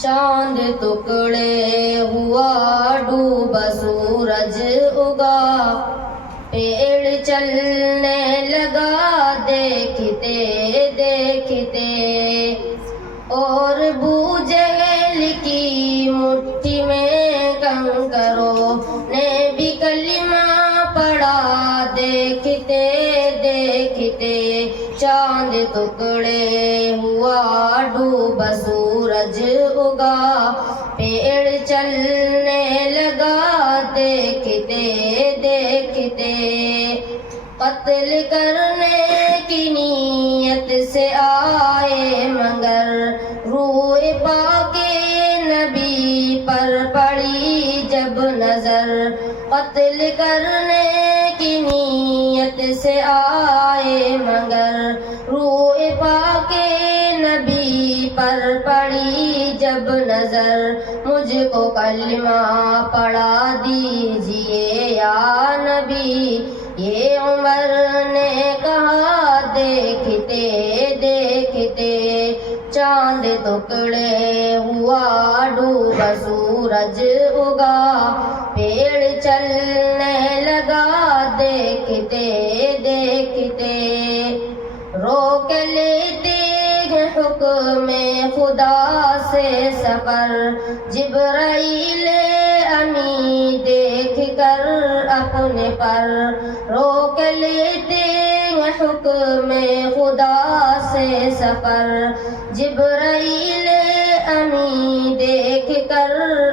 چاند ٹکڑے ہوا ڈوبا سورج اگا، پیڑ چلنے لگا دیکھتے دیکھتے، اور ابو جہل کی مٹھی میں کنکروں نے بھی کلمہ پڑھا دیکھتے دیکھتے۔ چاند ٹکڑے ہوا ڈوبا سورج اگا، پیڑ چلنے لگا دیکھتے دیکھتے، قتل کرنے کی نیت سے آئے مگر روح پاک نبی پر پڑی جب نظر، قتل کرنے کی نیت سے آئے مگر روح پاک نبی پر پڑی جب نظر، مجھ کو کلمہ پڑھا دیجئے یا نبی، یہ عمر نے کہا دیکھتے دیکھتے۔ چاند ٹکڑے ہوا ڈوبا سورج اگا، پیڑ چلنے لگا دیکھتے دیکھتے، روک لیتے ہیں حکم خدا سے سفر، جبرائیل امی دیکھ کر اپنے پر، روک لیتے ہیں حکم خدا سے سفر، جبرائیل امی دیکھ کر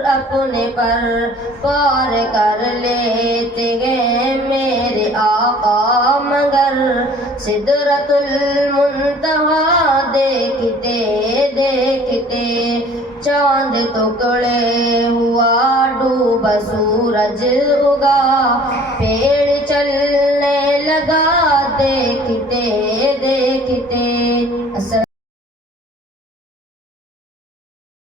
اپنے پر، پار کر لیتے ہیں میرے آقا مگر سدرۃ المنتہا دیکھتے دیکھتے۔ چاند ٹکڑے ہوا ڈوبا سورج اگا، پیڑ چلنے لگا دیکھتے دیکھتے۔